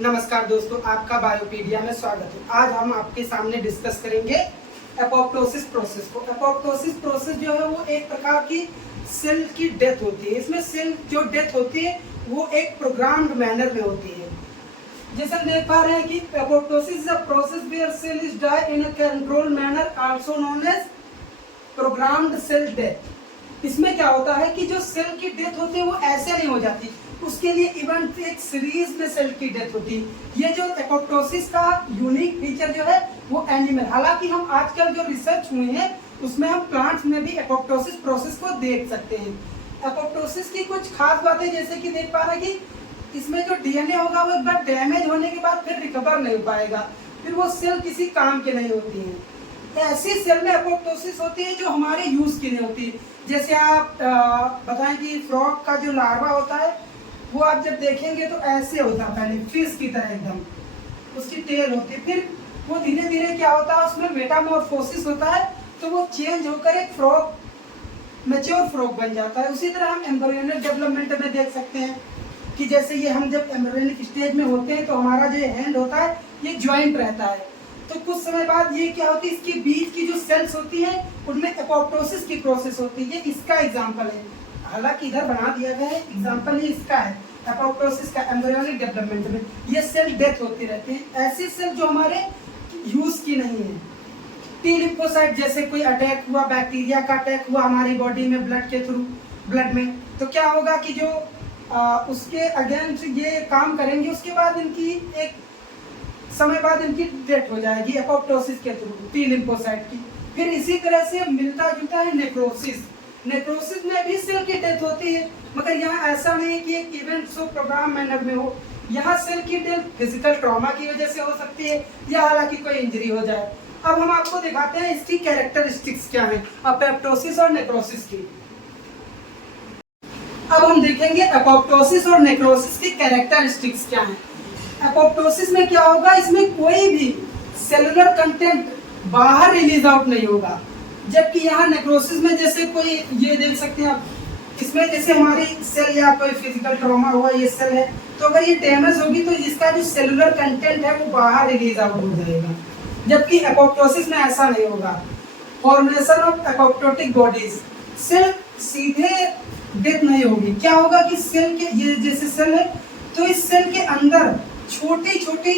नमस्कार दोस्तों, आपका बायोपीडिया में स्वागत है। आज हम आपके सामने डिस्कस करेंगे एपोप्टोसिस प्रोसेस को। एपोप्टोसिस प्रोसेस जो है वो एक प्रकार की सेल की डेथ होती है। इसमें सेल जो डेथ होती है वो एक प्रोग्राम्ड मैनर में होती है। जैसे हम देख पा रहे हैं कि apoptosis is a process where cell is die in a control manner also known as programmed cell death. इसमें क्या होता है कि जो सेल की डेथ होती है वो ऐसे नहीं हो जाती, उसके लिए इवेंट एक सीरीज में सेल की डेथ होती है। ये जो एपोप्टोसिस का यूनिक फीचर जो है वो एनिमल, हालांकि हम आजकल जो रिसर्च हुई है उसमें हम प्लांट्स में भी एपोप्टोसिस प्रोसेस को देख सकते हैं। एपोप्टोसिस की कुछ खास बातें जैसे कि देख पा रहे हैं कि इसमें जो डीएनए होगा वो एक बार डैमेज होने के बाद फिर रिकवर नहीं हो पाएगा, फिर वो सेल किसी काम की नहीं होती है। ऐसी सेल में एपोप्टोसिस होती है जो हमारे यूज की नहीं होती है। जैसे आप बताएं कि फ्रॉग का जो लार्वा होता है वो आप जब देखेंगे तो ऐसे होता है, पहले फिश की तरह एकदम उसकी टेल होती है, फिर वो धीरे धीरे क्या होता है उसमें मेटामॉर्फोसिस होता है, तो वो चेंज होकर एक फ्रॉग, मैच्योर फ्रॉग बन जाता है। उसी तरह हम एम्ब्रियोनिक डेवलपमेंट में देख सकते हैं कि जैसे ये हम जब एम्ब्रियोनिक स्टेज में होते हैं तो हमारा जो हैंड होता है ये ज्वाइंट रहता है, तो कुछ समय बाद ये क्या होती है, इसके बीच की जो सेल्स होती है उनमें एपोप्टोसिस की प्रोसेस होती है। ये इसका एग्जाम्पल है, हालांकि इधर बना दिया गया है, एग्जाम्पल ही इसका है एपोप्टोसिस का एम्ब्रियोनिक डेवलपमेंट में। ये सेल डेथ होती रहती है, ऐसी सेल जो हमारे यूज की नहीं है। टी लिम्फोसाइट जैसे कोई अटैक हुआ, बैक्टीरिया का अटैक हुआ हमारी बॉडी में ब्लड के थ्रू, ब्लड में, तो क्या होगा कि जो उसके अगेंस्ट ये काम करेंगे, उसके बाद इनकी एक समय बाद इनकी डेथ हो जाएगी एपोप्टोसिस के थ्रू, टी लिम्फोसाइट की। फिर इसी तरह से मिलता जुलता है नेक्रोसिस। नेक्रोसिस में भी सेल की डेथ होती है, मगर यहाँ ऐसा नहीं है कि एक इवेंट सो प्रोग्राम मैनर में हो। यहाँ सेल की डेथ फिजिकल ट्रॉमा की वजह से हो सकती है या हालांकि कोई इंजरी हो जाए। अब हम आपको दिखाते हैं इसकी कैरेक्टरिस्टिक्स क्या है एपोप्टोसिस और नेक्रोसिस की। अब हम देखेंगे एपोप्टोसिस और नेक्रोसिस की कैरेक्टरिस्टिक्स क्या है। एपोप्टोसिस में क्या होगा, इसमें कोई भी सेलुलर कंटेंट बाहर रिलीज आउट नहीं होगा, जबकि यहाँ नेक्रोसिस में जैसे कोई, ये देख सकते हैं आप, इसमें जैसे हमारी सेल या कोई फिजिकल ट्रॉमा हुआ, ये सेल है, तो अगर ये डैमेज होगी तो इसका जो सेलुलर कंटेंट है वो बाहर रिलीज आउट हो जाएगा, जबकि एपोप्टोसिस में ऐसा नहीं होगा। Formation of apoptotic bodies, cell सीधे डेथ नहीं होगी। क्या होगा कि सेल के, ये जैसे सेल है तो इस सेल के अंदर छोटी छोटी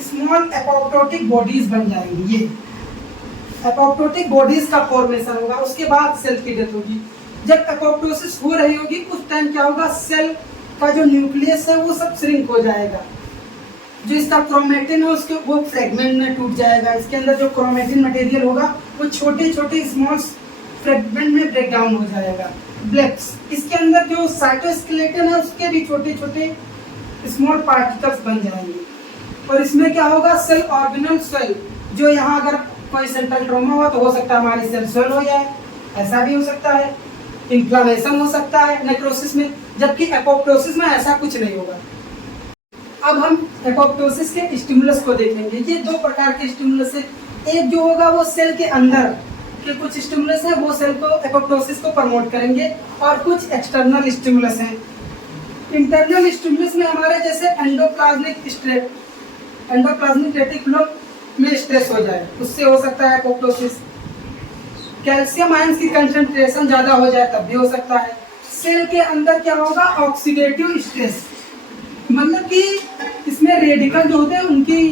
स्मॉल एपोप्टोटिक बॉडीज बन जाएंगी। ये एपोप्टोटिक बॉडीज का फॉर्मेशन होगा, उसके बाद सेल की डेथ होगी। जब एपोप्टोसिस हो रही होगी उस टाइम क्या होगा, सेल का जो न्यूक्लियस है वो सब श्रिंक हो जाएगा, जो इसका क्रोमेटिन है उसके वो फ्रेगमेंट में टूट जाएगा। इसके अंदर जो क्रोमेटिन मटेरियल होगा वो छोटे छोटे स्मॉल फ्रेगमेंट में ब्रेक डाउन हो जाएगा, ब्लैक्स। इसके अंदर जो साइटोस्केलेटन है उसके भी छोटे छोटे स्मॉल पार्टिकल्स बन जाएंगे। और इसमें क्या होगा, सेल ऑर्गेनल स्वेल, जो यहाँ अगर कोई सेंट्रल ट्रॉमा हुआ तो हो सकता है हमारी सेल स्वेल हो जाए, ऐसा भी हो सकता है, इन्फ्लामेशन हो सकता है नेक्रोसिस में, जबकि एपोप्टोसिस में ऐसा कुछ नहीं होगा। अब हम एपोप्टोसिस के स्टिमुलस को देखेंगे। ये दो प्रकार के स्टिमुलस है, एक जो होगा वो सेल के अंदर के कुछ स्टिमुलस है, वो सेल को एपोप्टोसिस को प्रमोट करेंगे, और कुछ एक्सटर्नल स्टिमुलस हैं। इंटरनल स्टिमुलस में हमारे जैसे एंडोप्लाज्मिक रेटिकुलम में स्ट्रेस हो जाए, उससे हो सकता है एपोप्टोसिस। कैल्शियम आयंस की कंसंट्रेशन ज्यादा हो जाए तब भी हो सकता है। सेल के अंदर क्या होगा, ऑक्सीडेटिव स्ट्रेस, मतलब कि इसमें रेडिकल जो होते हैं उनकी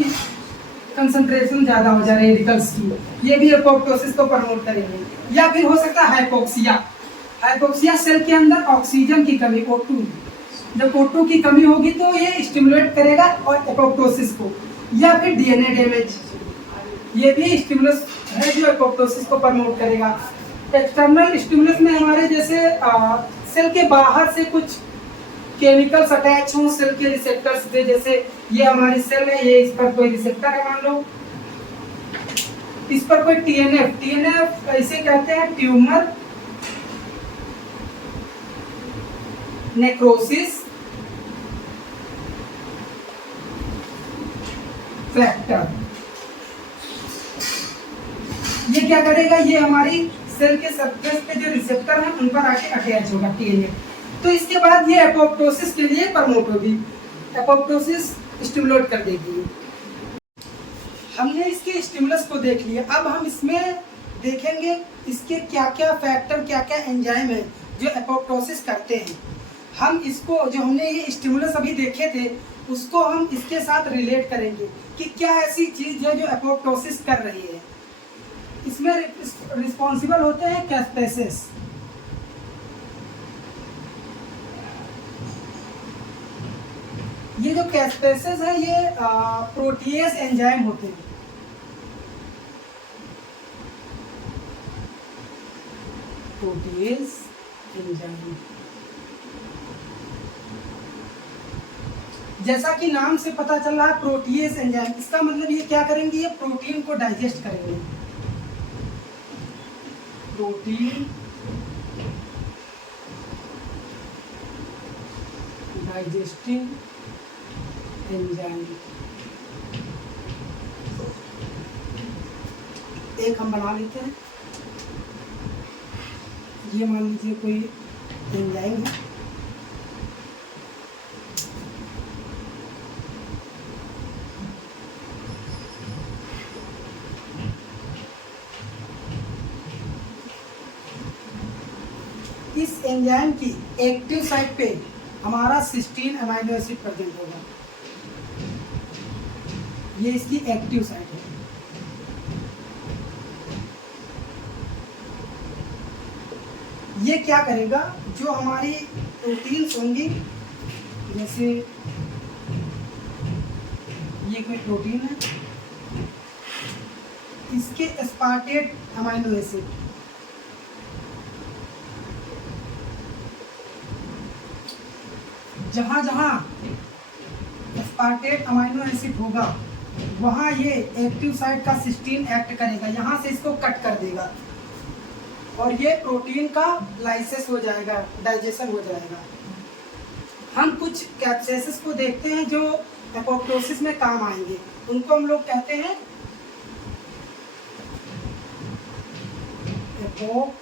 कंसंट्रेशन ज्यादा हो जाए, रेडिकल्स की, ये भी एपोप्टोसिस को प्रमोट करेंगे। या फिर हो सकता है हाइपोक्सिया। हाइपोक्सिया सेल के अंदर ऑक्सीजन की कमी, O2, जब O2 की कमी होगी तो ये स्टिमुलेट करेगा और एपोप्टोसिस को। या फिर डीएनए डैमेज, ये भी स्टिमुलस है जो एपोप्टोसिस को प्रमोट करेगा। एक्सटर्नल स्टिमुलस में हमारे जैसे सेल के बाहर से कुछ केमिकल्स अटैच हों सेल के रिसेप्टर्स से, जैसे ये हमारी सेल है, ये इस पर कोई रिसेप्टर है, मान लो इस पर कोई टीएनएफ ऐसे कहते हैं ट्यूमर नेक्रोसिस फैक्टर। ये क्या करेगा, ये हमारी सेल के सरफेस पे जो रिसेप्टर हैं उन पर आके अटैच होगा टीएनए, तो इसके बाद ये एपोप्टोसिस के लिए प्रमोट होगी। एपोप्टोसिस स्टिमुलेट कर देगी। हमने इसके स्टिमुलस को देख लिया, अब हम इसमें देखेंगे इसके क्या क्या फैक्टर, क्या क्या एंजाइम है जो एपोप्टोसिस करते हैं। हम इसको जो हमने ये स्टिमुलस अभी देखे थे उसको हम इसके साथ रिलेट करेंगे कि क्या ऐसी चीज है जो एपोप्टोसिस कर रही है। इसमें रिस्पॉन्सिबल होते हैं कैस्पेसेस। ये जो कैस्पेसेस है ये प्रोटीएस एंजाइम होते हैं। प्रोटीएस एंजाइम, जैसा कि नाम से पता चल रहा है प्रोटीएस एंजाइम, इसका मतलब ये क्या करेंगे, ये प्रोटीन को डाइजेस्ट करेंगे। Protein digesting enzyme. एक हम बना लेते हैं, ये मान लीजिए कोई एंजाइम है, इस एंजाइम की एक्टिव साइट पे हमारा सिस्टीन अमीनो एसिड प्रेजेंट होगा। ये इसकी एक्टिव साइट है। ये क्या करेगा, जो हमारी प्रोटीन्स होंगी, जैसे ये कोई प्रोटीन है, इसके एस्पार्टेट अमीनो एसिड जहां जहां एस्पार्टेट अमीनो एसिड होगा वहां ये एक्टिव साइट का सिस्टीन एक्ट करेगा, यहां से इसको कट कर देगा और ये प्रोटीन का लाइसेस हो जाएगा, डाइजेशन हो जाएगा। हम कुछ कैप्सेसिस को देखते हैं जो एपोप्टोसिस में काम आएंगे, उनको हम लोग कहते हैं एपोप्टोटिक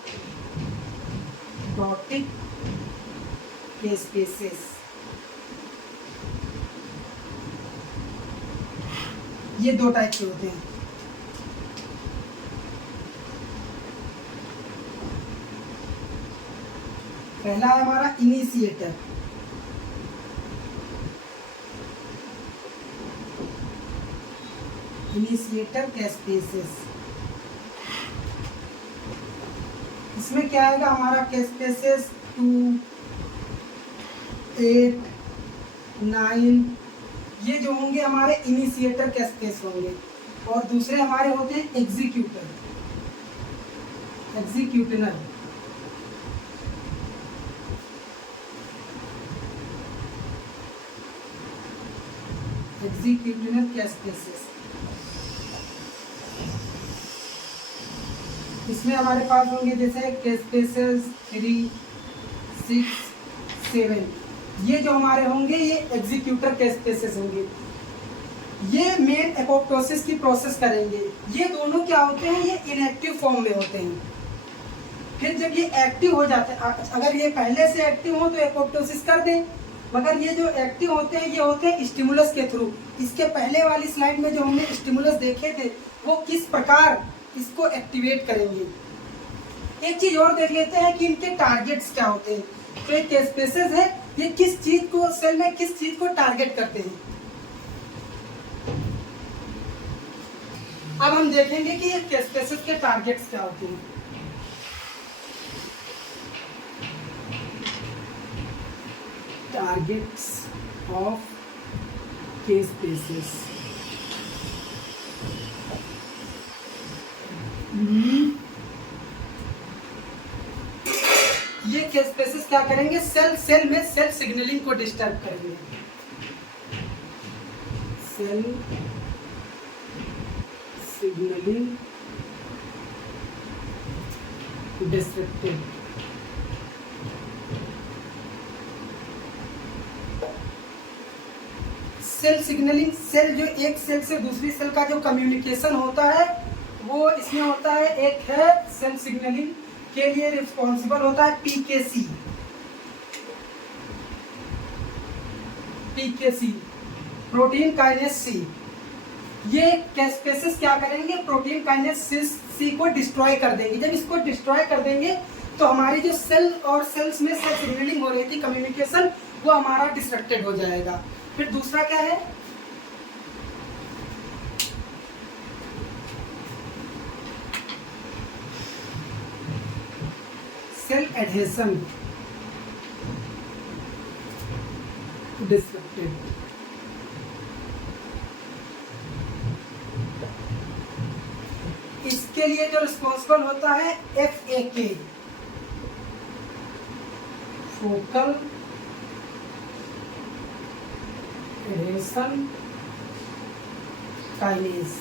कैस्पेसेस। ये दो टाइप के होते हैं। पहला है हमारा इनिशिएटर, इनिशिएटर कैस्पेसेस। इसमें क्या आएगा हमारा कैस्पेसेस 2, 8, 9, ये जो होंगे हमारे इनिशिएटर कैस्पेस होंगे। और दूसरे हमारे होते हैं एग्जीक्यूटर, एग्जीक्यूटिनर। एग्जीक्यूटिनर कैस्पेसेस, इसमें हमारे पास होंगे जैसे कैस्पेसेस 3, 6, 7। ये जो हमारे होंगे ये एग्जीक्यूटर कैस्पेसेस होंगे। ये मेन एपोप्टोसिस की प्रोसेस करेंगे। ये दोनों क्या होते हैं, ये इनएक्टिव फॉर्म में होते हैं। फिर जब ये एक्टिव हो जाते हैं, अगर ये पहले से एक्टिव हो तो एपोप्टोसिस कर दें, मगर ये जो एक्टिव होते हैं ये होते हैं स्टिमुलस के थ्रू। इसके पहले वाली स्लाइड में जो हमने स्टिमुलस देखे थे वो किस प्रकार इसको एक्टिवेट करेंगे। एक चीज और देख लेते हैं कि इनके टारगेट्स क्या होते हैं। तो ये कैस्पेसेस है, ये किस चीज को सेल में किस चीज को टारगेट करते हैं। अब हम देखेंगे कि ये कैस्पेसेस के टारगेट्स क्या होते हैं। टारगेट्स ऑफ कैस्पेसेस, ये कैस्पेसेस क्या करेंगे, सेल में सेल सिग्नलिंग को डिस्टर्ब करेंगे। Cell signalling destructed. Cell signalling, cell जो एक सेल से दूसरी सेल का जो कम्युनिकेशन होता है वो इसमें होता है। एक है सेल सिग्नलिंग के लिए रिस्पॉन्सिबल होता है पीकेसी, PKC, प्रोटीन काइनेस सी। ये कैस्पेसेस क्या करेंगे, प्रोटीन काइनेस सी को डिस्ट्रॉय कर देंगे। जब इसको डिस्ट्रॉय कर देंगे तो हमारी जो सेल और सेल्स में सेल सिग्नलिंग हो रही थी, कम्युनिकेशन, वो हमारा डिस्ट्रक्टेड हो जाएगा। फिर दूसरा क्या है, सेल एडहेशन डिस्ट्रक्टेड। इसके लिए जो रिस्पॉन्सिबल होता है FAK, फोकल एडहेशन काइनेज।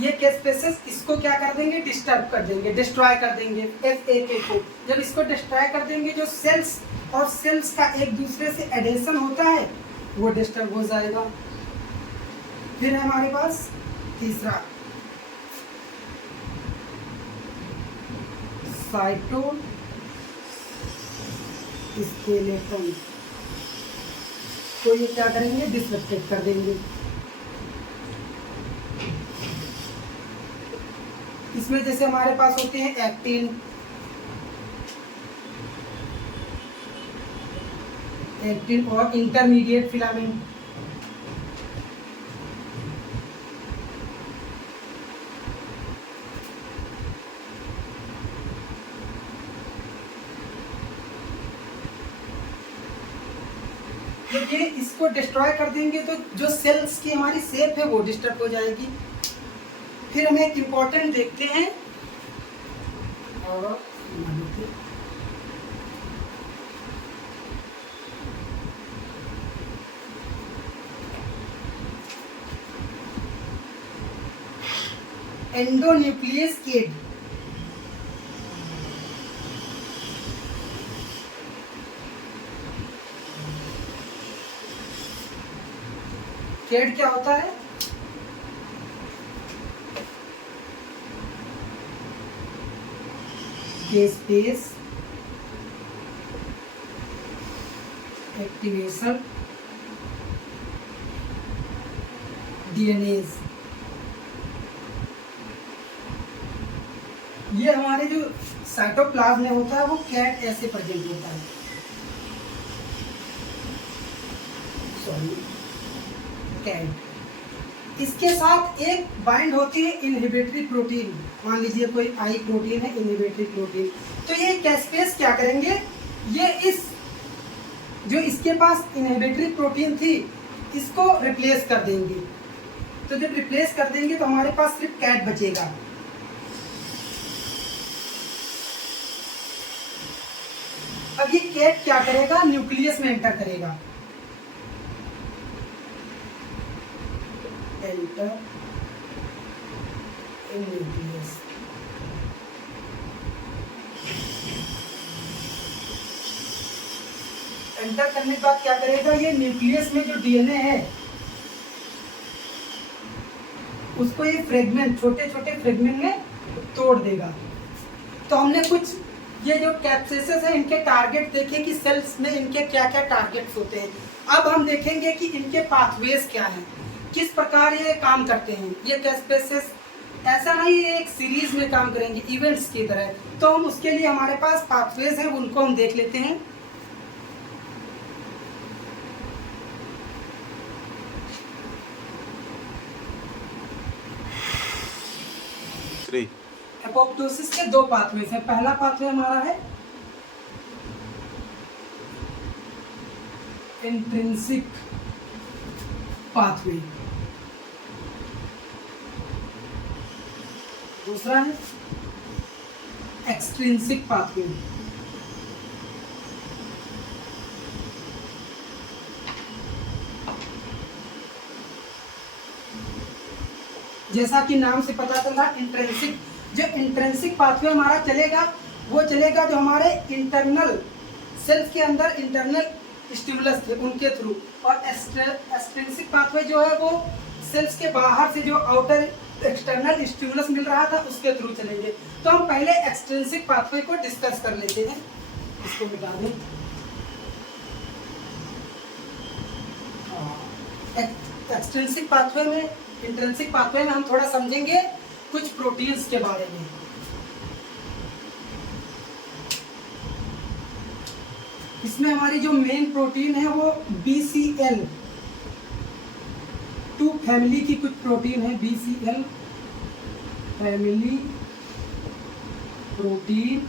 ये कैस्पेसेस इसको क्या कर देंगे, डिस्टर्ब कर देंगे, डिस्ट्रॉय कर देंगे FAK को। जब इसको डिस्ट्रॉय कर देंगे, जो सेल्स और सेल्स का एक दूसरे से एडेशन होता है वो डिस्टर्ब हो जाएगा। फिर है हमारे पास तीसरा साइटोस्केलेटन, तो ये क्या करेंगे, डिस्ट्रक्टेड कर देंगे। इसमें जैसे हमारे पास होते हैं एक्टिन और इंटरमीडिएट फिलामेंट। तो ये इसको डिस्ट्रॉय कर देंगे तो जो सेल्स की हमारी शेप है वो डिस्टर्ब हो जाएगी। फिर हम एक इम्पोर्टेंट देखते हैं और एंडोन्यूक्लियस कैड। कैड क्या होता है, स्पेस एक्टिवेशन डीएनएज। ये हमारे जो साइटोप्लाज्म में होता है वो कैट ऐसे प्रेजेंट होता है, सॉरी कैट। इसके साथ एक बाइंड होती है इनहिबिटरी प्रोटीन। मान लीजिए कोई आई प्रोटीन है, इनहिबिटरी प्रोटीन। तो ये कैस्पेस क्या करेंगे, ये इस जो इसके पास इनहिबिटरी प्रोटीन थी इसको रिप्लेस कर देंगे। तो जब रिप्लेस कर देंगे तो हमारे पास सिर्फ कैट बचेगा। अब ये कैट क्या करेगा, न्यूक्लियस में एंटर करेगा। Enter in nucleus. एंटर करने के बाद क्या करेगा, ये न्यूक्लियस में जो डीएनए है उसको ये फ्रेगमेंट, छोटे छोटे फ्रेगमेंट में तोड़ देगा। तो हमने कुछ ये जो कैप्सेसेस है इनके टारगेट देखे कि सेल्स में इनके क्या क्या टारगेट्स होते हैं। अब हम देखेंगे कि इनके पाथवेज क्या हैं, किस प्रकार ये काम करते हैं। ये कैस्पेसेस ऐसा नहीं है एक सीरीज में काम करेंगे इवेंट्स की तरह, तो हम उसके लिए हमारे पास पाथवेज हैं, उनको हम देख लेते हैं। एपोप्टोसिस के दो पाथवेज हैं। पहला पाथवे हमारा है इंट्रिंसिक पाथवे, दूसरा है एक्सट्रिंसिक पाथवे। जैसा कि नाम से पता चला इंट्रिंसिक, जो इंट्रिंसिक पाथवे हमारा चलेगा वो चलेगा जो हमारे इंटरनल सेल्स के अंदर इंटरनल स्टिमुलस थे उनके थ्रू, और एक्सट्रिंसिक पाथवे जो है वो सेल्स के बाहर से जो आउटर एक्सटर्नल स्टिमुलस मिल रहा था उसके थ्रू चलेंगे। तो हम पहले एक्सट्रिंसिक पाथवे को डिस्कस कर लेते हैं। इसको मिटा दें। एक्सट्रिंसिक पाथवे में, इंट्रिंसिक पाथवे में हम थोड़ा समझेंगे कुछ प्रोटीन्स के बारे में। इसमें हमारी जो मेन प्रोटीन है वो BCL, 2 फैमिली की कुछ प्रोटीन है BCL family protein,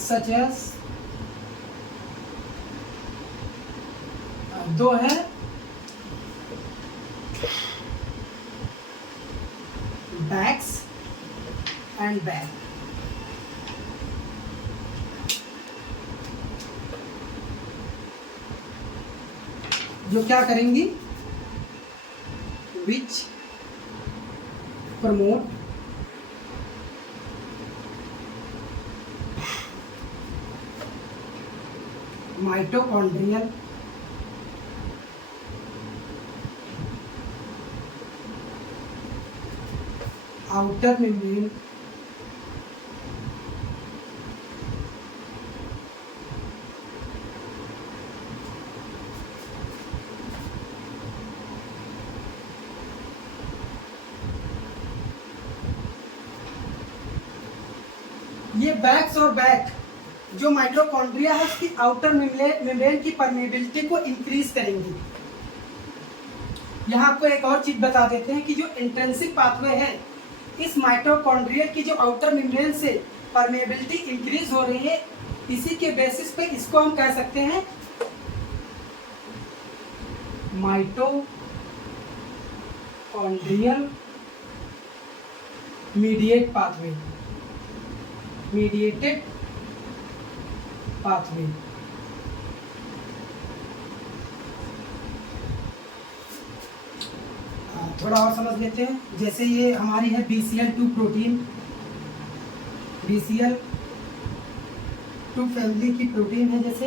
such as 2 है बैक्स एंड बैक। जो क्या करेंगी, which promote mitochondrial outer membrane ये बैक्स और बैक जो माइटोकॉन्ड्रिया है उसकी आउटर मेम्ब्रेन की परमेबिलिटी को इंक्रीज करेंगी। यहाँ आपको एक और चीज बता देते हैं कि जो इंट्रिंसिक पाथवे है, इस माइटोकॉन्ड्रिया की जो आउटर मेम्ब्रेन से परमेबिलिटी इंक्रीज हो रही है, इसी के बेसिस पे इसको हम कह सकते हैं mitochondrial mediate pathway, mediated pathway. थोड़ा और समझ लेते हैं। जैसे ये हमारी है BCL2 प्रोटीन, BCL2 फैमिली की प्रोटीन है। जैसे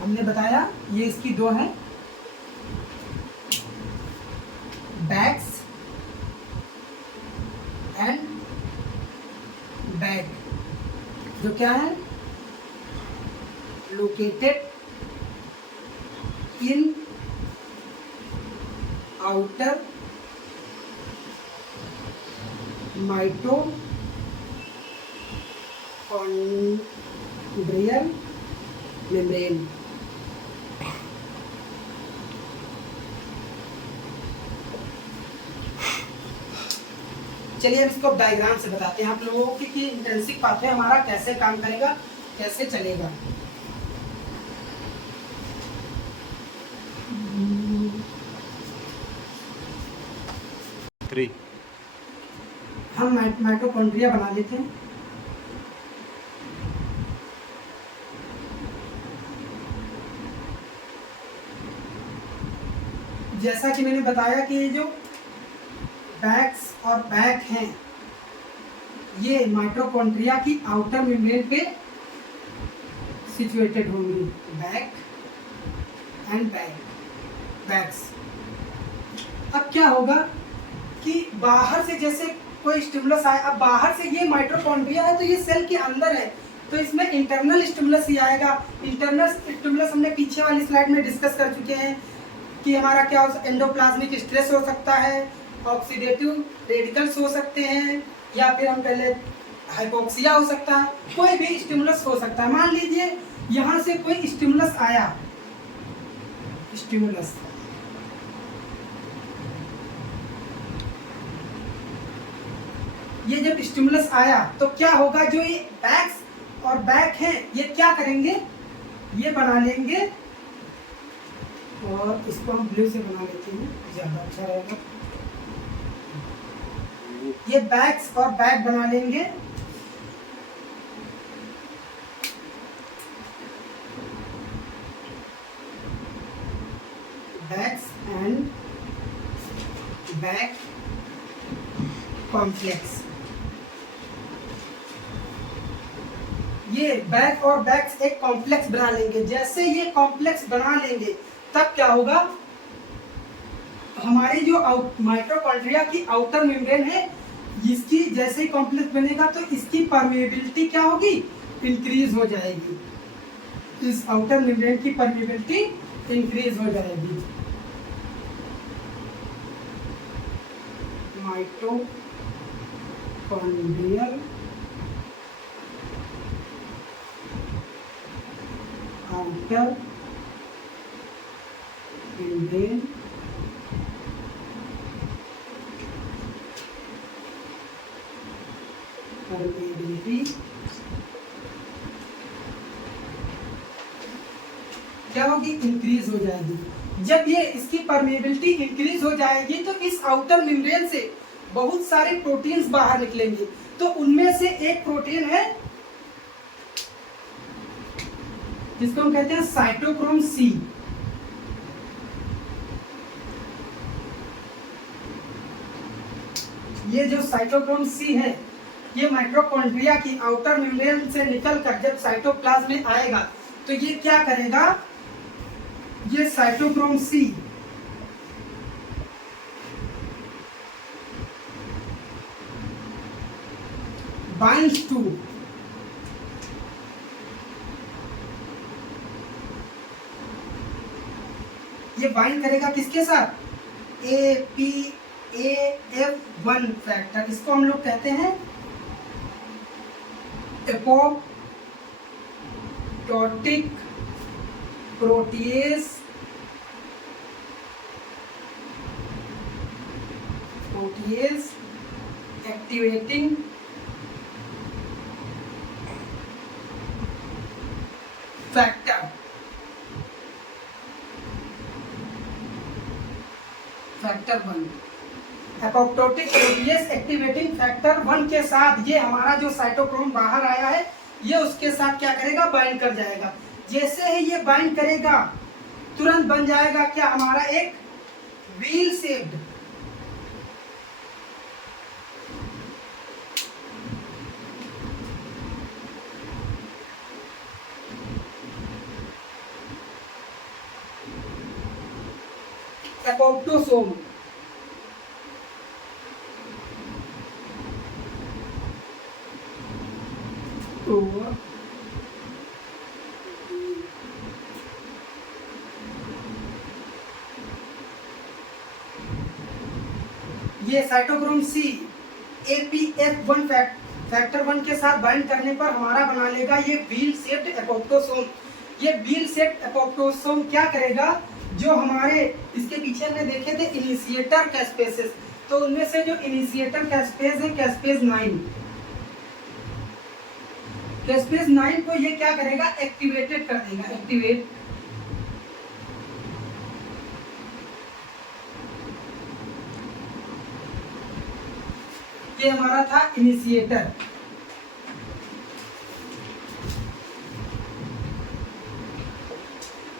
हमने बताया ये इसकी 2 है बैक्स एंड बैक, जो क्या है located in outer mitochondrial membrane. चलिए अब इसको डायग्राम से बताते हैं आप लोगों को कि इंट्रिंसिक पाथवे हमारा कैसे काम करेगा, कैसे चलेगा। हम माइटोकॉन्ड्रिया बना लेते हैं। जैसा कि मैंने बताया कि ये जो बैक्स और बैक हैं, ये माइटोकॉन्ड्रिया की आउटर मेम्ब्रेन पे सिचुएटेड होंगी, बैक एंड बैक्स। अब क्या होगा कि बाहर से जैसे कोई स्टिमुलस आए, अब बाहर से ये माइटोकॉन्ड्रिया है तो ये सेल के अंदर है, तो इसमें इंटरनल स्टिमुलस ही आएगा। इंटरनल स्टिमुलस हमने पीछे वाली स्लाइड में डिस्कस कर चुके हैं कि हमारा क्या एंडोप्लाज्मिक स्ट्रेस हो सकता है, ऑक्सीडेटिव रेडिकल्स हो सकते हैं, या फिर हम पहले हाइपोक्सिया हो सकता है, कोई भी स्टिमुलस हो सकता है। मान लीजिए यहाँ से कोई स्टिमुलस आया, स्टिमुलस ये जब स्टिमुलस आया तो क्या होगा, जो ये बैक्स और बैक हैं ये क्या करेंगे, ये बना लेंगे, और इसको हम ब्लू से बना लेते हैं, ज़्यादा अच्छा रहेगा। ये बैक्स और बैक बना लेंगे, बैक्स एंड बैक कॉम्प्लेक्स। ये बैक और बैक्स एक कॉम्प्लेक्स बना लेंगे। जैसे ये कॉम्प्लेक्स बना लेंगे तब क्या होगा, हमारी जो माइटोकॉन्ड्रिया की आउटर मेम्ब्रेन है, इसकी जैसे ही कॉम्प्लेक्स बनेगा तो इसकी परमेबिलिटी क्या होगी, इंक्रीज हो जाएगी। इस आउटर मेम्ब्रेन की परमेबिलिटी इंक्रीज हो जाएगी। माइटोकॉन्ड्रियल आउटर मेम्ब्रेन परमेबिलिटी क्या होगी, इंक्रीज हो जाएगी। जब ये इसकी परमेबिलिटी इंक्रीज हो जाएगी तो इस आउटर मेम्ब्रेन से बहुत सारे प्रोटीन्स बाहर निकलेंगे। तो उनमें से एक प्रोटीन है जिसको हम कहते हैं साइटोक्रोम सी। ये जो साइटोक्रोम सी है, ये माइटोकॉन्ड्रिया की आउटर मेम्ब्रेन से निकलकर जब साइटोप्लाज्म में आएगा तो ये क्या करेगा, ये साइटोक्रोम सी बाइंड्स टू ये बाइंड करेगा किसके साथ, APAF1 फैक्टर। इसको हम लोग कहते हैं apoptotic protease activating factor. Factor 1 apoptotic protease activating factor 1 के साथ ये हमारा जो साइटोक्रोम बाहर आया है, ये उसके साथ क्या करेगा, बाइंड कर जाएगा। जैसे ही ये बाइंड करेगा तुरंत बन जाएगा क्या, हमारा एक व्हील शेप्ड एपोप्टोसोम। ये साइटोक्रोम सी APF1 फैक्टर 1 के साथ बाइंड करने पर हमारा बना लेगा ये व्हील शेप्ड एपोप्टोसोम। ये व्हील शेप्ड एपोप्टोसोम क्या करेगा, जो हमारे इसके पीछे हमने देखे थे इनिशिएटर कैस्पेसेस, तो उनमें से जो इनिशिएटर कैस्पेस है कैस्पेस 9, कैस्पेस 9 को ये क्या करेगा, एक्टिवेटेड कर देगा। एक्टिवेट ये हमारा था इनिशिएटर।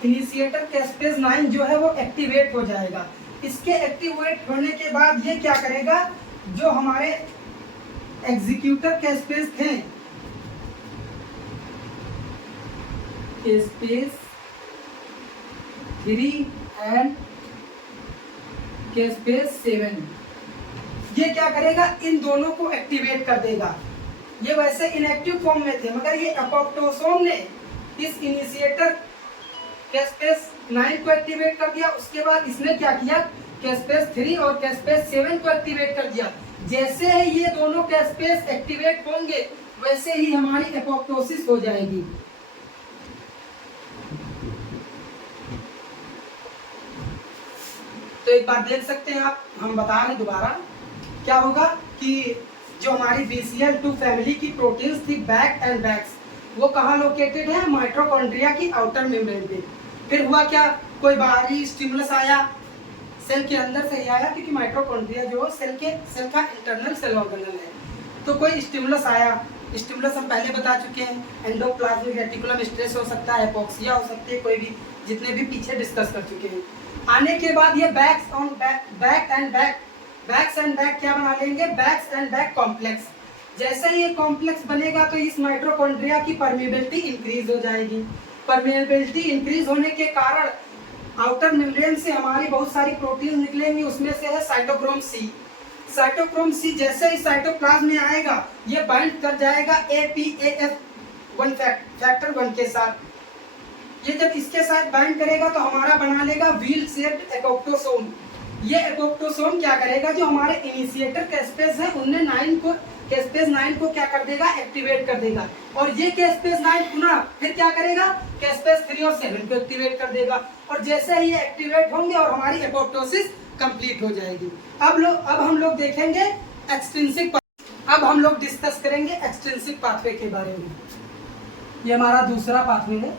इनिशिएटर कैस्पेस 9 जो है वो एक्टिवेट हो जाएगा। इसके एक्टिवेट होने के बाद ये क्या करेगा, जो हमारे एग्जीक्यूटर कैस्पेस थे, कैस्पेस 3 एंड कैस्पेस 7, ये क्या करेगा, इन दोनों को एक्टिवेट कर देगा। ये वैसे इनएक्टिव फॉर्म में थे, मगर ये एपोप्टोसोम ने इस इनिशिएटर कैस्पेस 9 को एक्टिवेट कर दिया। उसके बाद इसने क्या किया, कैस्पेस 3 और कैस्पेस 7 को एक्टिवेट कर दिया। जैसे ही ये दोनों कैस्पेस एक्टिवेट होंगे वैसे ही हमारी एपोप्टोसिस हो जाएगी। तो एक बात देख सकते हैं आप, हम बता रहे दोबारा क्या होगा कि जो हमारी BCL2 फैमिली की प्रोटीन्स थी बैक एंड बैक्स, वो कहाँ लोकेटेड है, माइटोकॉन्ड्रिया की आउटर मेम्ब्रेन पे। फिर हुआ क्या, कोई बाहरी स्टिमुलस आया, सेल के अंदर से ही आया, क्योंकि माइटोकॉन्ड्रिया जो सेल का इंटरनल सेल ऑर्गेनल है। तो कोई स्टिमुलस आया, स्टिमुलस हम पहले बता चुके हैं, एंडोप्लाज्मिक रेटिकुलम स्ट्रेस हो सकता है, एपोक्सिया हो सकती है, कोई भी जितने भी पीछे डिस्कस कर चुके हैं। आने के बाद ये बैक्स एंड बैक क्या बना लेंगे, बैक्स एंड बैक कॉम्प्लेक्स। जैसे ही ये कॉम्प्लेक्स बनेगा तो इस माइटोकॉन्ड्रिया की परमेबिलिटी इंक्रीज हो जाएगी। परमेबिलिटी इंक्रीज होने के कारण आउटर मेम्ब्रेन से हमारी बहुत सारी प्रोटीन निकलेंगी, उसमें से है साइटोक्रोम सी। साइटोक्रोम सी जैसे ही साइटोप्लाज्म में आएगा ये बाइंड कर जाएगा APAF1 फैक्टर 1 के साथ। ये जब इसके साथ बाइंड करेगा तो हमारा बना लेगा व्हील शेप्ड एपोप्टोसोम। ये एपोप्टोसोम क्या करेगा, जो हमारे इनिशिएटर कैस्पेस है उनने कैस्पेस 9 को क्या कर देगा, एक्टिवेट कर देगा। और ये कैस्पेस 9 पुनः फिर क्या करेगा, कैस्पेस 3 और 7 को एक्टिवेट कर देगा। और जैसे ही ये एक्टिवेट होंगे और हमारी एपोप्टोसिस कंप्लीट हो जाएगी। अब हम लोग देखेंगे एक्सट्रिंसिक। अब हम लोग डिस्कस करेंगे एक्सट्रिंसिक पाथवे के बारे में। ये हमारा दूसरा पाथवे है।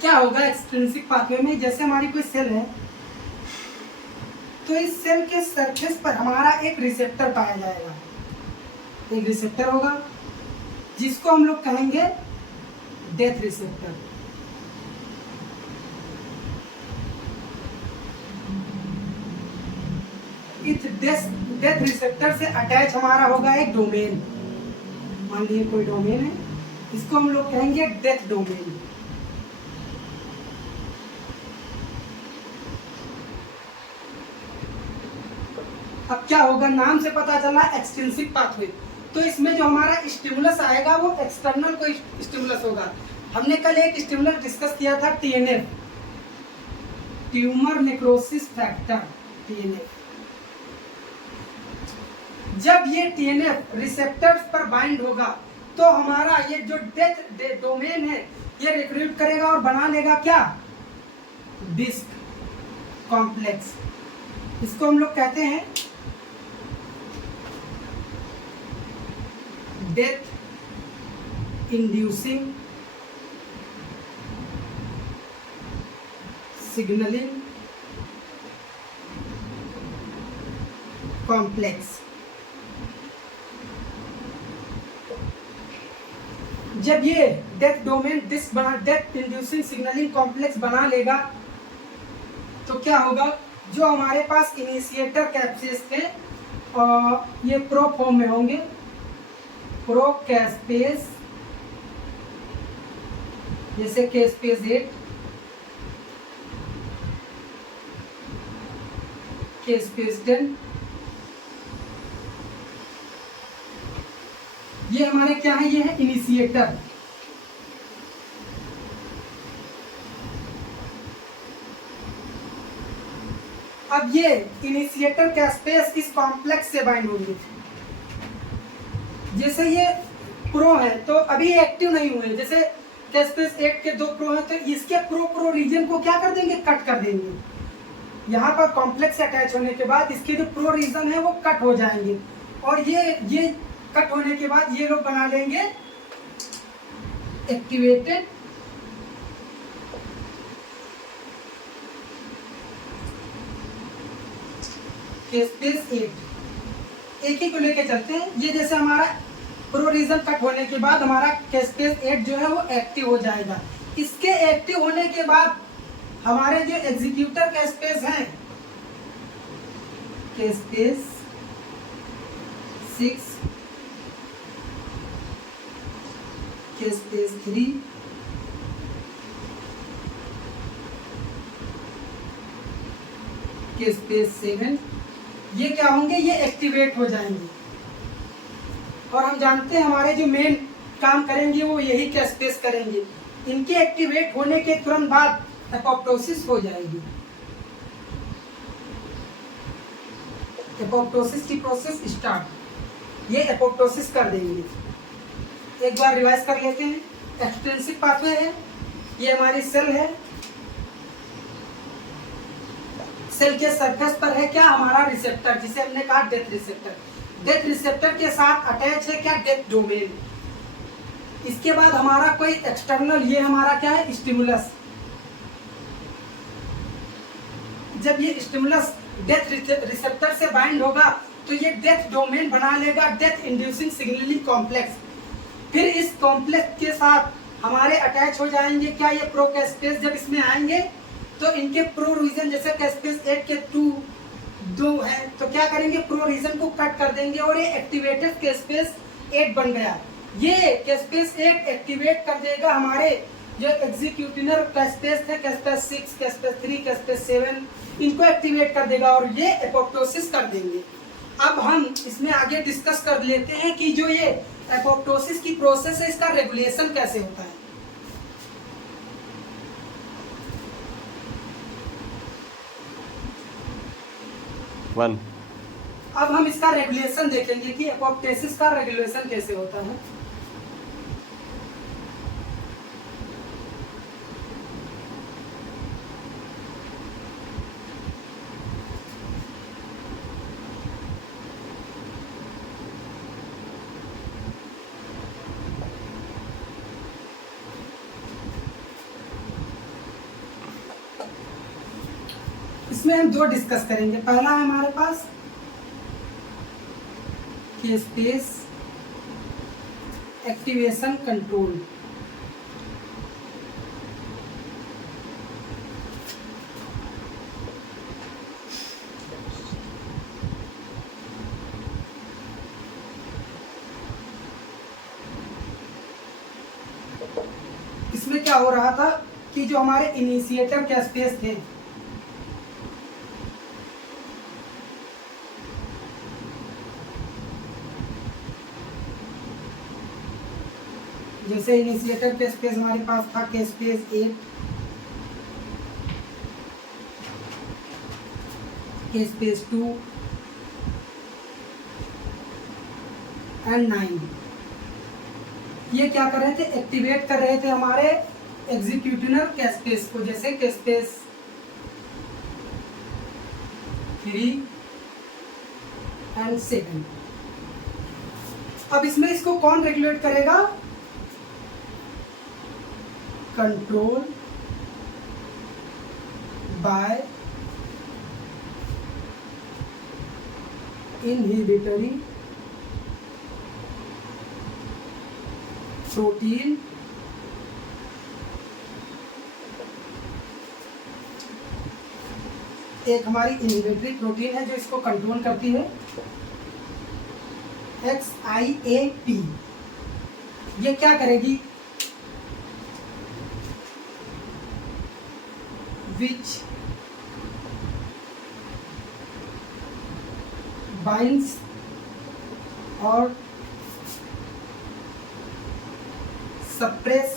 क्या होगा एक्सट्रिंसिक पाथवे में, जैसे हमारी कोई सेल है तो इस सेल के सरफेस पर हमारा एक रिसेप्टर पाया जाएगा। एक रिसेप्टर होगा जिसको हम लोग कहेंगे डेथ रिसेप्टर। इस डेथ रिसेप्टर से अटैच हमारा होगा एक डोमेन। मान लीजिए कोई डोमेन है, इसको हम लोग कहेंगे डेथ डोमेन। अब क्या होगा, नाम से पता चला एक्सट्रिंसिक पाथवे। तो इसमें जो हमारा स्टिमुलस आएगा वो एक्सटर्नल कोई स्टिमुलस होगा। हमने कल एक स्टिमुलस डिस्कस किया था, TNF, tumour necrosis factor, TNF। जब ये TNF रिसेप्टर्स पर बाइंड होगा तो हमारा ये जो डेथ डोमेन है ये रिक्रूट करेगा और बना लेगा क्या, डिस्क कॉम्प्लेक्स। इसको हम लोग कहते हैं डेथ इंड्यूसिंग सिग्नलिंग कॉम्प्लेक्स। जब ये डेथ डोमेन डिस्क बना, डेथ इंड्यूसिंग सिग्नलिंग कॉम्प्लेक्स बना लेगा तो क्या होगा, जो हमारे पास इनिशिएटर कैप्सिस थे ये प्रो फॉर्म में होंगे, प्रो कैस्पेस, जैसे कैस्पेस 8, कैस्पेस 10, ये हमारे क्या है, ये है इनिशिएटर। अब ये इनिशिएटर कैस्पेस इस कॉम्प्लेक्स से बाइंड होंगे। जैसे ये प्रो है तो अभी एक्टिव नहीं हुए, जैसे कैस्पेस 8 के 2 प्रो हैं तो इसके प्रो रीजन को क्या कर देंगे, कट कर देंगे। यहाँ पर कॉम्प्लेक्स अटैच होने के बाद इसके जो प्रो रीजन है वो कट हो जाएंगे और ये कट होने के बाद ये लोग बना लेंगे एक्टिवेटेड कैस्पेस 8। एक ही को लेके चलते हैं। ये जैसे हमारा प्रो रीजन कट होने के बाद हमारा कैस्पेस 8 जो है वो एक्टिव हो जाएगा। इसके एक्टिव होने के बाद हमारे जो एग्जीक्यूटर कैस्पेस हैं, कैस्पेस 6, कैस्पेस 3, कैस्पेस 7, ये क्या होंगे, ये एक्टिवेट हो जाएंगे। और हम जानते हैं हमारे जो मेन काम करेंगे वो यही कैस्पेस करेंगे। इनके एक्टिवेट होने के तुरंत बाद एपोप्टोसिस हो जाएगी। एपोप्टोसिस की प्रोसेस स्टार्ट, ये एपोप्टोसिस कर देंगे। एक बार रिवाइज कर लेते हैं। एक्सट्रिंसिक पाथवे है, ये हमारी सेल है, सेल के सरफेस पर है क्या, हमारा रिसेप्टर, जिसे हमने कहा डेथ रिसेप्टर। डेथ रिसेप्टर के साथ अटैच है क्या, डेथ डोमेन। इसके बाद हमारा कोई एक्सटर्नल, ये हमारा क्या है, स्टिमुलस। जब ये स्टिमुलस डेथ रिसेप्टर से बाइंड होगा तो ये डेथ डोमेन बना लेगा डेथ इंड्यूसिंग सिग्नलिंग कॉम्प्लेक्स। फिर इस कॉम्प्लेक्स के साथ हमारे अटैच हो जाएंगे क्या, ये प्रो कैस्पेस। जब इसमें आएंगे तो इनके प्रो रीजन जैसे कैस्पेस 8 के 2 2 है, तो क्या करेंगे, प्रो रीजन को कट कर देंगे और ये एक्टिवेटेड कैस्पेस 8 बन गया। ये कैस्पेस 8 एक्टिवेट कर देगा हमारे जो एग्जीक्यूटिनर कैस्पेस थे, कैस्पेस 6, कैस्पेस 3, कैस्पेस 7, इनको एक्टिवेट कर देगा और ये एपोप्टोसिस कर देंगे। अब हम इसमें आगे डिस्कस कर लेते हैं कि जो ये एपोप्टोसिस की प्रोसेस है इसका रेगुलेशन कैसे होता है। अब हम इसका रेगुलेशन देखेंगे कि एपोप्टोसिस का रेगुलेशन कैसे होता है। इसमें हम 2 डिस्कस करेंगे। पहला है हमारे पास कैस्पेस एक्टिवेशन कंट्रोल। इसमें क्या हो रहा था कि जो हमारे इनिशिएटर कैस्पेस थे, जैसे इनिशिएटर कैस्पेस हमारे पास था कैस्पेस 8, कैस्पेस 2 एंड 9, ये क्या कर रहे थे, एक्टिवेट कर रहे थे हमारे एग्जीक्यूटिनर कैस्पेस को, जैसे कैस्पेस 3 एंड 7। अब इसमें इसको कौन रेगुलेट करेगा, कंट्रोल बाय इनहिबिटरी प्रोटीन एक हमारी इनहिबिटरी प्रोटीन है जो इसको कंट्रोल करती है, XIAP। ये क्या करेगी, which binds or suppress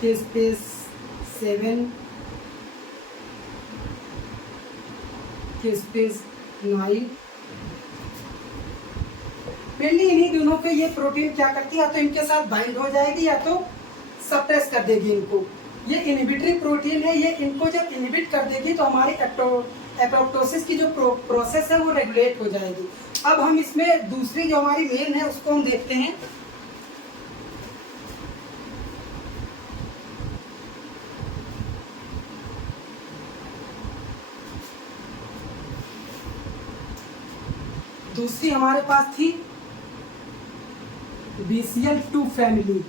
कैस्पेस 7, कैस्पेस 9। पहले इन्हीं दोनों पे ये प्रोटीन क्या करती है, या तो इनके साथ बाइंड हो जाएगी या तो सप्रेस कर देगी इनको। ये इनहिबिटरी प्रोटीन है, ये इनको जब इनहिबिट कर देगी तो हमारी एपोप्टोसिस की जो प्रोसेस है वो रेगुलेट हो जाएगी। अब हम इसमें दूसरी जो हमारी मेन है उसको हम देखते हैं। दूसरी हमारे पास थी BCL2 फैमिली।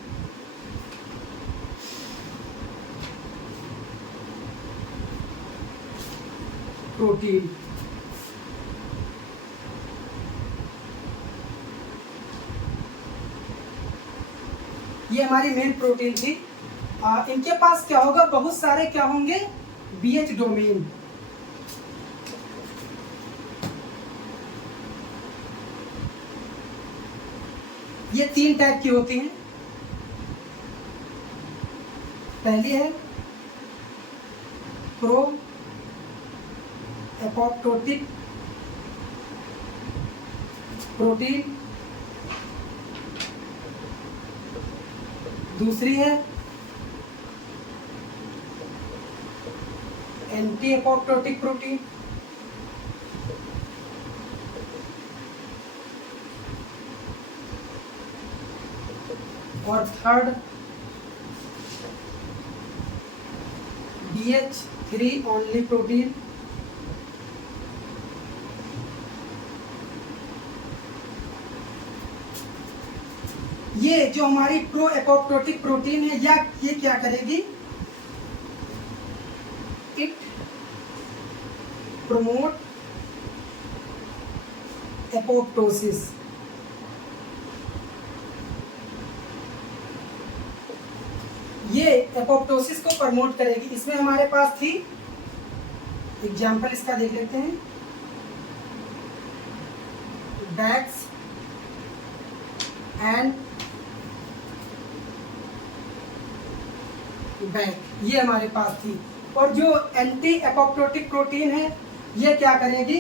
प्रोटीन ये हमारी मेन प्रोटीन थी। इनके पास क्या होगा, बहुत सारे क्या होंगे, BH डोमेन। ये 3 टाइप की होती हैं। पहली है प्रो एपोप्टोटिक प्रोटीन, दूसरी है एंटी एपोप्टोटिक प्रोटीन, और थर्ड BH3 ओनली प्रोटीन। ये जो हमारी प्रो एपोप्टोटिक प्रोटीन है या ये क्या करेगी, प्रमोट एपोप्टोसिस। ये एपोप्टोसिस को प्रमोट करेगी। इसमें हमारे पास थी, एग्जाम्पल इसका देख लेते हैं, बैक्स एंड बैक, ये हमारे पास थी। और जो एंटी एपोप्टोटिक प्रोटीन है ये क्या करेगी,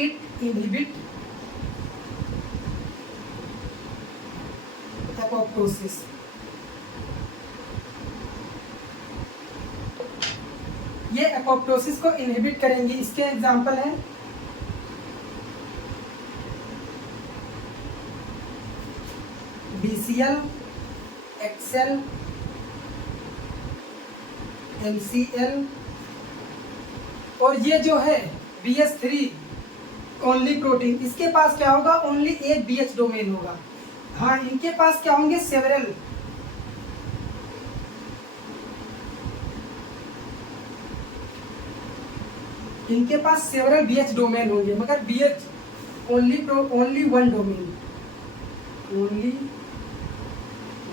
इट इनहिबिट एपोप्टोसिस। ये एपोप्टोसिस को इनहिबिट करेंगी। इसके एग्जाम्पल हैं BCL, XL, MCL, और ये जो है BH3 ओनली प्रोटीन, इसके पास क्या होगा, ओनली एक BH डोमेन होगा। हाँ, इनके पास क्या होंगे, सेवरल, इनके पास सेवरल BH डोमेन होंगे, मगर BH only one domain, only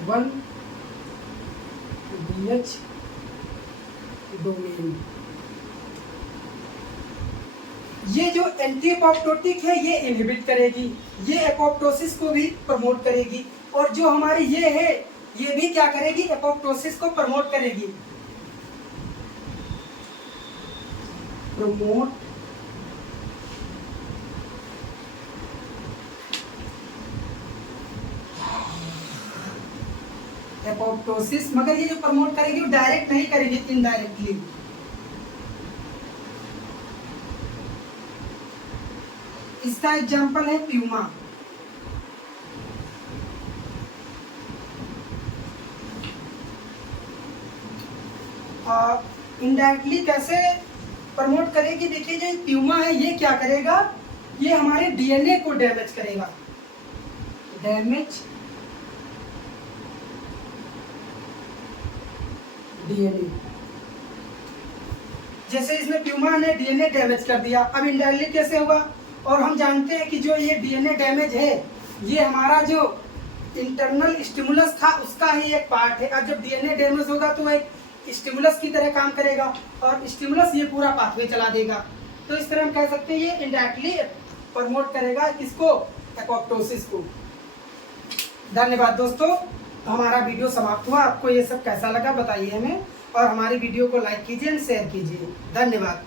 one BH domain. ये जो एंटी एपोप्टोटिक है ये इनहिबिट करेगी, ये एपोप्टोसिस को भी प्रमोट करेगी। और जो हमारी ये है ये भी क्या करेगी, एपोप्टोसिस को प्रमोट करेगी। प्रमोट एपोप्टोसिस, मगर ये जो प्रमोट करेगी वो डायरेक्ट नहीं करेगी, इनडायरेक्टली। इसका एग्जांपल है प्यूमा। इनडायरेक्टली कैसे प्रमोट करेगी, देखिए जो प्यूमा है ये क्या करेगा, ये हमारे DNA को डैमेज करेगा, डैमेज DNA। जैसे इसमें प्यूमा ने DNA डैमेज कर दिया, अब इनडायरेक्टली कैसे हुआ, और हम जानते हैं कि जो ये DNA डैमेज है ये हमारा जो इंटरनल स्टिमुलस था उसका ही एक पार्ट है। अब जब DNA डैमेज होगा तो एक स्टिमुलस की तरह काम करेगा और स्टिमुलस ये पूरा पाथवे चला देगा। तो इस तरह हम कह सकते हैं ये इनडायरेक्टली प्रमोट करेगा किसको, एपोप्टोसिस को। धन्यवाद दोस्तों, हमारा वीडियो समाप्त हुआ। आपको ये सब कैसा लगा बताइए हमें, और हमारी वीडियो को लाइक कीजिए एंड शेयर कीजिए। धन्यवाद।